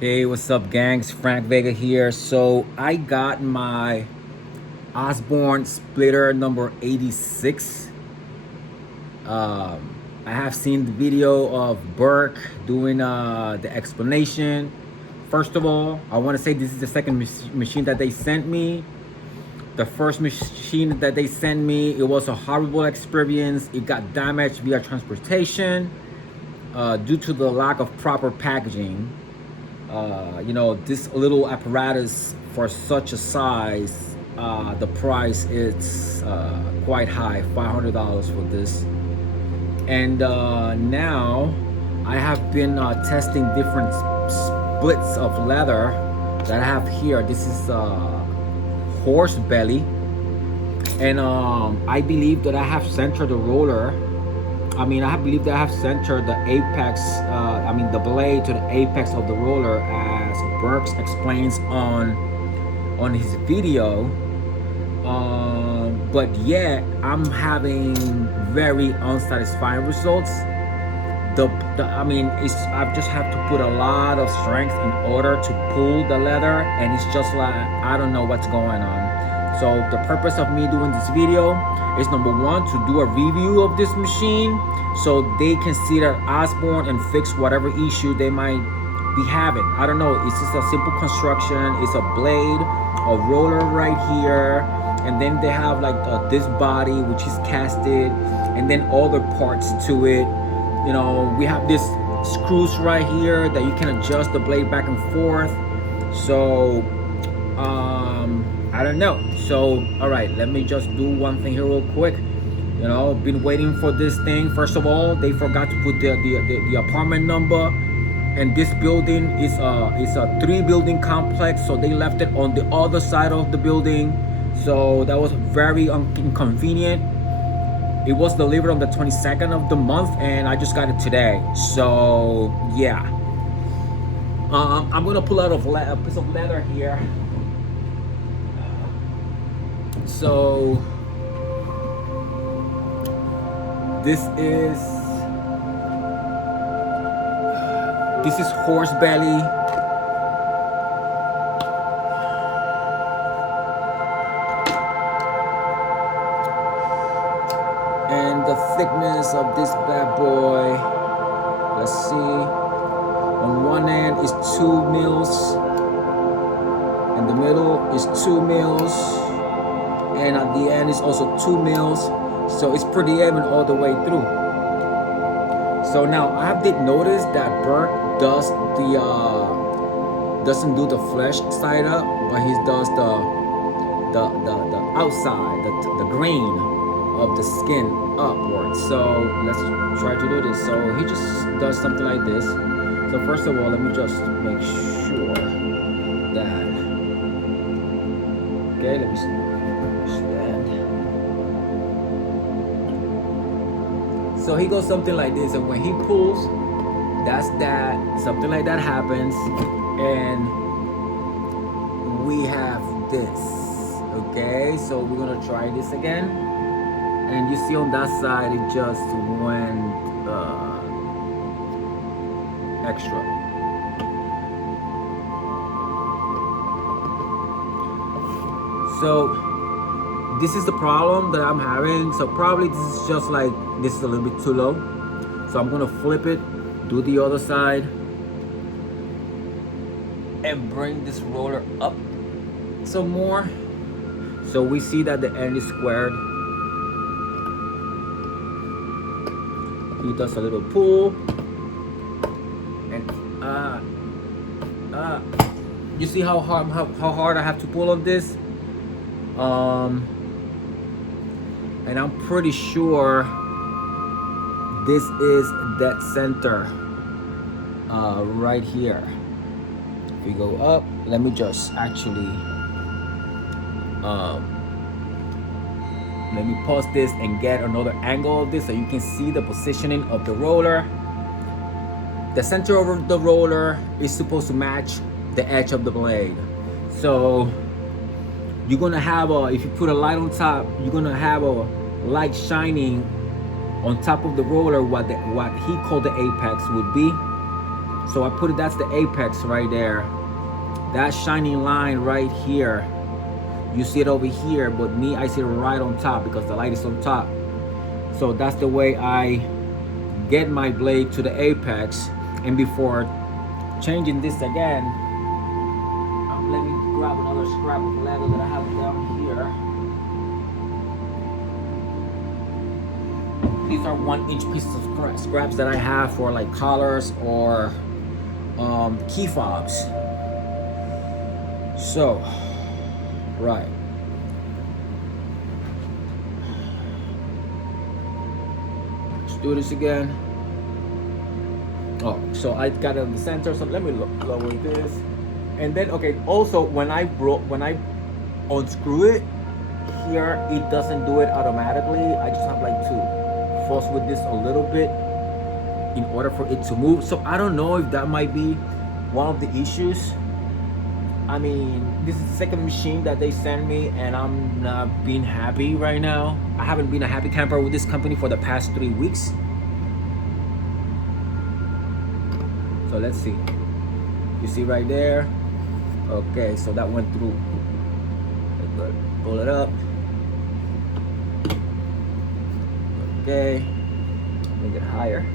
Hey, what's up, gangs? Frank Vega here. So I got my Osborne splitter number 86. I have seen the video of Burke doing the explanation. First of all, I want to say this is the second machine that they sent me. The first machine that they sent me, it was a horrible experience. It got damaged via transportation due to the lack of proper packaging. This little apparatus for such a size, the price is quite high, $500 for this. And now I have been testing different splits of leather that I have here. This is horse belly, and I believe that I have centered the roller. I believe that I have centered the apex, the blade to the apex of the roller, as Burks explains on his video. But yet, I'm having very unsatisfying results. I've just have to put a lot of strength in order to pull the leather, and it's just like I don't know what's going on. So the purpose of me doing this video is, number one, to do a review of this machine so they can see that Osborne and fix whatever issue they might be having. I don't know, it's just a simple construction. It's a blade, a roller right here, and then they have like this body which is casted, and then other parts to it. We have this screws right here that you can adjust the blade back and forth. So I don't know. So all right, let me just do one thing here real quick. Been waiting for this thing. First of all, they forgot to put the apartment number, and this building is a 3-building complex, so they left it on the other side of the building. So that was very inconvenient. It was delivered on the 22nd of the month, and I just got it today. So yeah, I'm gonna pull out a piece of leather here. So this is horse belly. And the thickness of this bad boy, let's see, on one end is 2 mils, in the middle is 2 mils, and at the end is also 2 mils. So it's pretty even all the way through. So now I did notice that Burke does doesn't do the flesh side up, but he does the outside, the grain of the skin upwards. So let's try to do this. So he just does something like this. So first of all, let me just make sure that, okay, let me stand. So he goes something like this, and when he pulls, something like that happens, and we have this. Okay, so we're gonna try this again, and you see on that side it just went extra. So this is the problem that I'm having. So probably this is just like, this is a little bit too low. So I'm gonna flip it, do the other side, and bring this roller up some more. So we see that the end is squared. He does a little pull, and you see how hard I have to pull on this. And I'm pretty sure this is dead center right here. If we go up, let me just actually let me pause this and get another angle of this so you can see the positioning of the roller. The center of the roller is supposed to match the edge of the blade. So you're gonna have if you put a light on top, you're gonna have a light shining on top of the roller, what he called the apex would be. So I put it, that's the apex right there. That shining line right here. You see it over here, but me, I see it right on top because the light is on top. So that's the way I get my blade to the apex. And before changing this again, let me grab another scrap of leather that I have down here. These are 1-inch pieces of scraps that I have for like collars or key fobs. So, right. Let's do this again. Oh, so I got it in the center. So let me lower this. And then, okay, also when I unscrew it here, it doesn't do it automatically. I just have like to fuss with this a little bit in order for it to move. So I don't know if that might be one of the issues. I mean, this is the second machine that they send me, and I'm not being happy right now. I haven't been a happy camper with this company for the past 3 weeks. So let's see. You see right there? Okay, so that went through. Good. Pull it up. Okay. Make it higher.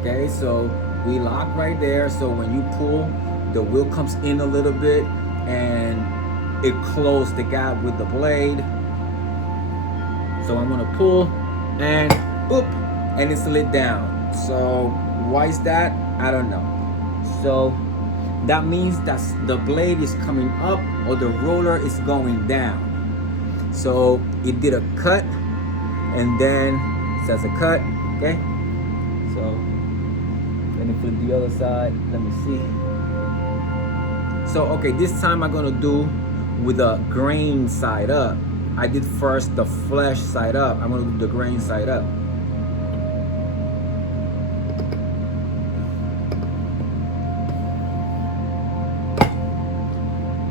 Okay, so we lock right there. So when you pull, the wheel comes in a little bit and it closed the gap with the blade. So I'm gonna pull and boop, and it slid down. So why is that? I don't know. So that means that the blade is coming up or the roller is going down. So it did a cut, and then it says a cut. Okay, so let me flip the other side. Let me see. So okay, this time I'm gonna do with the grain side up. I did first the flesh side up. I'm gonna do the grain side up.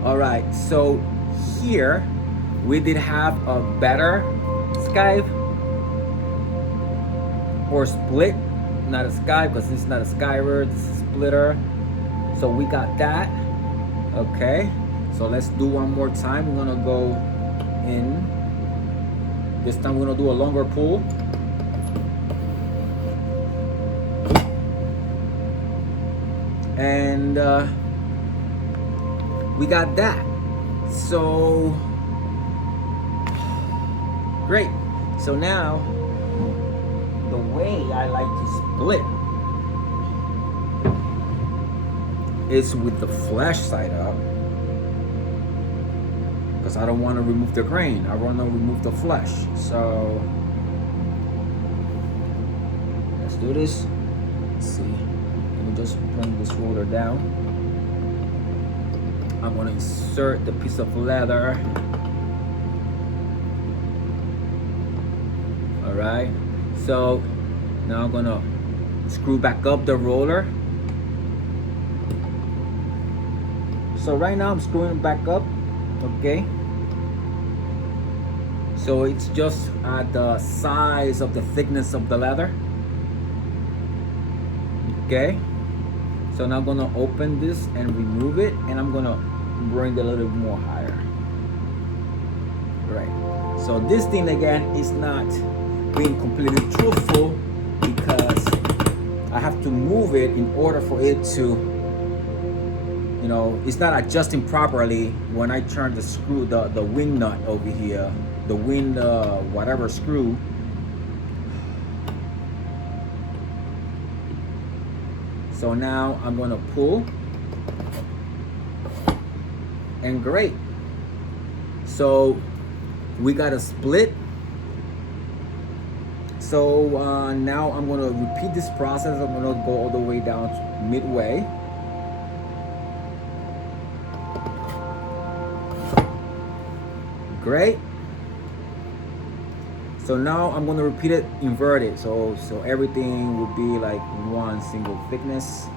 All right, so here we did have a better skive or split, not a skive because this is not a skiver, this is a splitter. So we got that. Okay, so let's do one more time. We're gonna go in. This time we're gonna do a longer pull. And we got that. So great. So now the way I like to split is with the flesh side up, because I don't want to remove the grain. I want to remove the flesh. So let's do this. Let's see. Let me just bring this roller down. I'm going to insert the piece of leather. All right. So now I'm going to screw back up the roller. So right now I'm screwing it back up. Okay, so it's just at the size of the thickness of the leather. Okay, so now I'm gonna open this and remove it, and I'm gonna bring it a little bit more higher. Right, so this thing again is not being completely truthful because I have to move it in order for it to, you know, it's not adjusting properly when I turn the screw, the wing nut over here, the wing whatever screw. So now I'm gonna pull, and great. So we got a split. So now I'm gonna repeat this process. I'm gonna go all the way down to midway. Great. So now I'm going to repeat it inverted. So everything would be like one single thickness.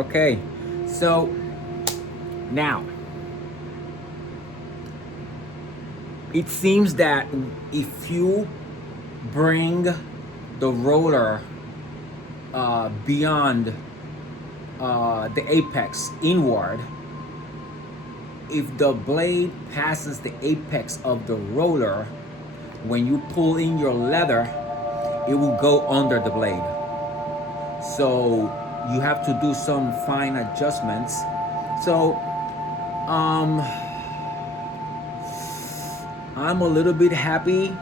Okay, so now it seems that if you bring the roller beyond the apex inward, if the blade passes the apex of the roller, when you pull in your leather, it will go under the blade. So you have to do some fine adjustments. So I'm a little bit happy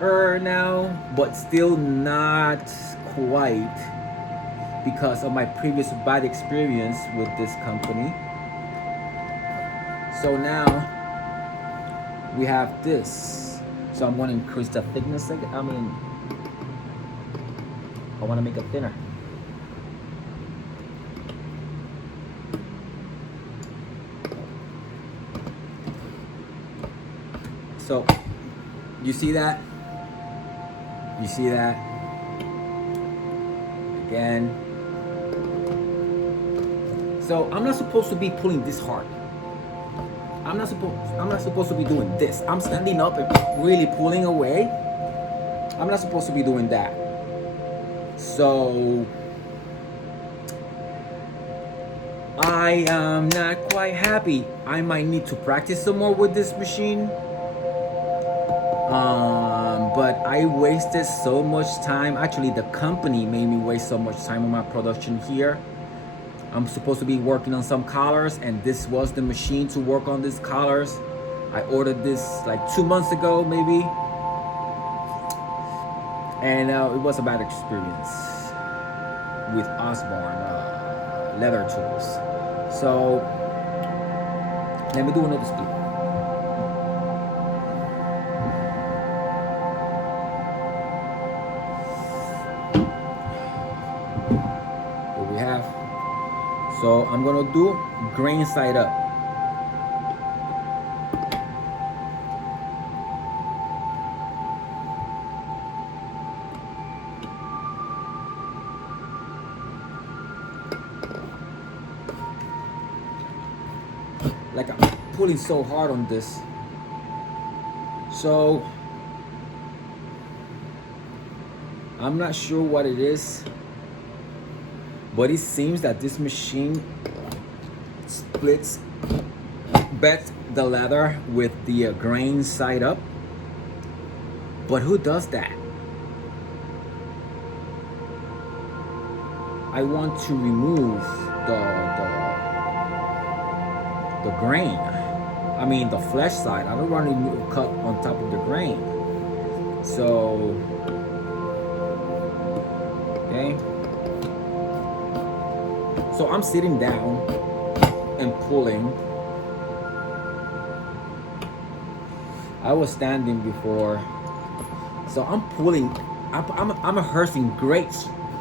now, but still not quite, because of my previous bad experience with this company. So now we have this. So I'm going to increase the thickness. I want to make it thinner. So you see that? You see that? Again. So I'm not supposed to be pulling this hard. I'm not supposed to be doing this. I'm standing up and really pulling away. I'm not supposed to be doing that. So I am not quite happy. I might need to practice some more with this machine. But I wasted so much time. Actually, the company made me waste so much time on my production here. I'm supposed to be working on some collars, and this was the machine to work on these collars. I ordered this like 2 months ago, maybe. And it was a bad experience with Osborne leather tools. So let me do another split. Here we have. So I'm gonna do grain side up. Like I'm pulling so hard on this. So I'm not sure what it is, but it seems that this machine splits back the leather with the grain side up. But who does that? I want to remove the grain. I mean the flesh side. I don't want to cut on top of the grain. So okay. So I'm sitting down and pulling. I was standing before. So I'm pulling. I'm rehearsing great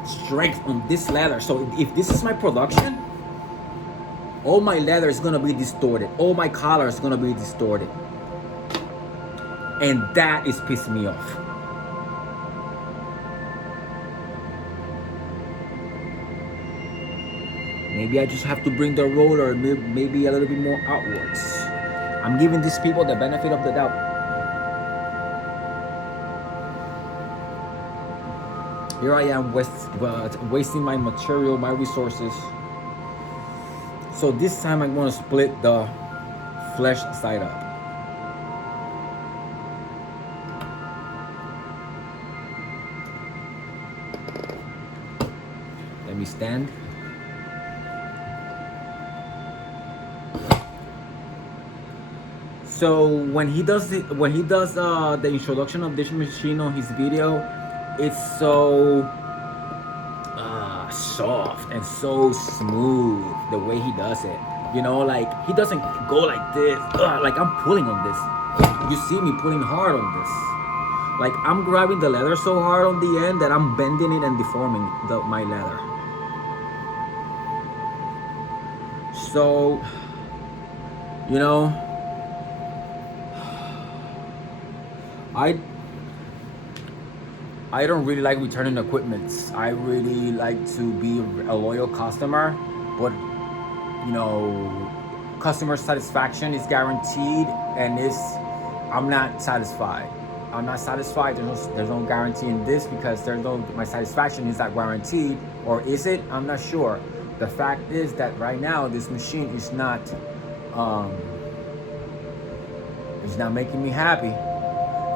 strength on this leather. So if this is my production, all my leather is gonna be distorted. All my collar is gonna be distorted. And that is pissing me off. Maybe I just have to bring the roller maybe a little bit more outwards. I'm giving these people the benefit of the doubt. Here I am wasting my material, my resources. So this time I'm going to split the flesh side up. Let me stand. So when he does the introduction of this machine on his video, it's so soft and so smooth the way he does it. You know, like he doesn't go like this. Like I'm pulling on this. You see me pulling hard on this. Like I'm grabbing the leather so hard on the end that I'm bending it and deforming my leather. So, you know, I don't really like returning equipment. I really like to be a loyal customer. but you know, customer satisfaction is guaranteed, and this, I'm not satisfied. I'm not satisfied. There's no guarantee in this, because there's no, my satisfaction is not guaranteed, or is it? I'm not sure. The fact is that right now this machine is not making me happy.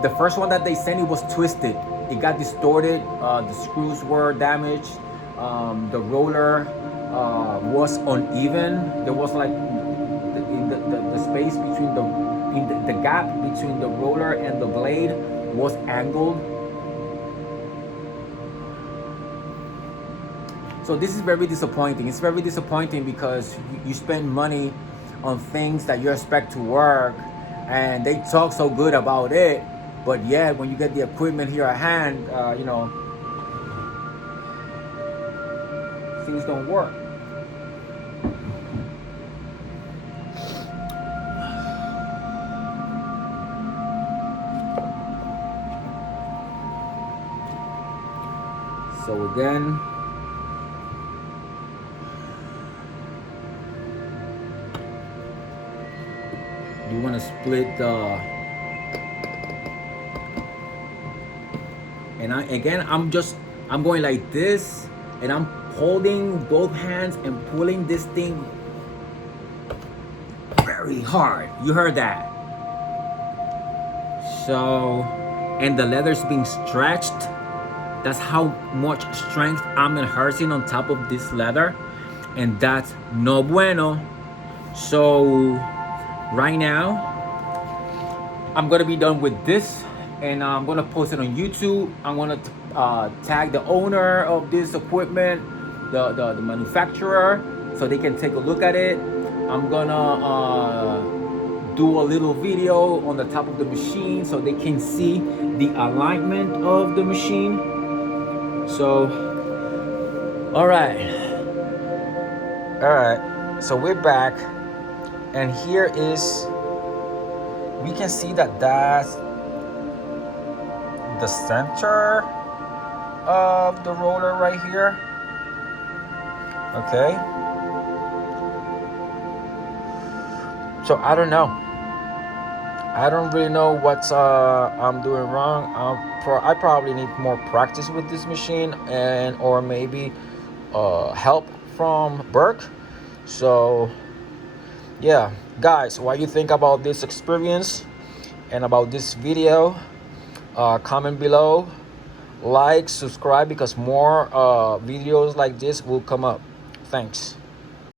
The first one that they sent, it was twisted. It got distorted. The screws were damaged. The roller was uneven. There was like the space between the gap between the roller and the blade was angled. So this is very disappointing. It's very disappointing because you spend money on things that you expect to work, and they talk so good about it, but yet when you get the equipment here at hand, you know, things don't work. So again, you want to split the, and I'm going like this, and I'm holding both hands and pulling this thing very hard. You heard that? So, and the leather's being stretched. That's how much strength I'm enhancing on top of this leather, and that's no bueno. So right now, I'm gonna be done with this, and I'm gonna post it on YouTube. I'm gonna tag the owner of this equipment, the manufacturer, so they can take a look at it. I'm gonna do a little video on the top of the machine so they can see the alignment of the machine. So, all right. So we're back, and here is, we can see that that's the center of the roller right here. Okay. So I don't know. I don't really know what I'm doing wrong. I probably need more practice with this machine, and or maybe help from Burke. So yeah, guys, what you think about this experience and about this video? Comment below, like, subscribe, because more videos like this will come up. Thanks.